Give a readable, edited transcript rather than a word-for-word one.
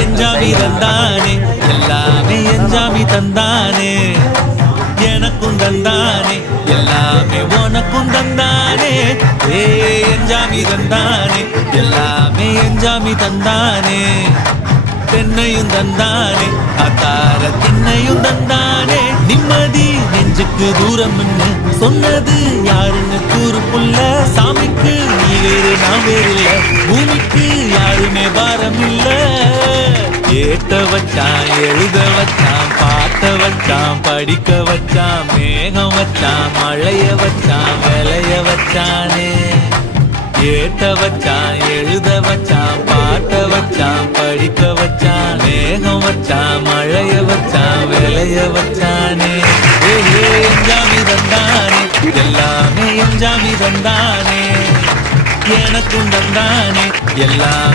எஞ்சாமி தந்தானே எல்லாமே எஞ்சாமி தந்தானே எனக்கும் தந்தானே எல்லாமே உனக்கும் தந்தானே எஞ்சாமி தந்தானே எல்லாமே எஞ்சாமி தந்தானே தென்னையும் தந்தானே அத்தார திண்ணையும் தந்தானே நிம்மதி நெஞ்சுக்கு தூரம் சொன்னது யாருன்னு கூறுப்புள்ள சாமிக்கு நீ வேறு நான் வேறு இல்ல பூமிக்கு யாருமே பாரம் இல்ல ஏத்த வச்சான் எழுத வச்சான் பாட்ட வச்சான் படிக்க வச்சான் மேகம் வச்சான் மழைய வச்சான் விளைய வச்சானே ஏத்த வச்சான் எழுத வச்சான் பாட்ட வச்சான் படிக்க வச்சான் மேகம் வச்சான் மழைய வச்சான் விளைய வச்சானே எஞ்சாமி தந்தானே எல்லாமே எஞ்சாமி தந்தானே எனக்கும் தந்தானே எல்லாமே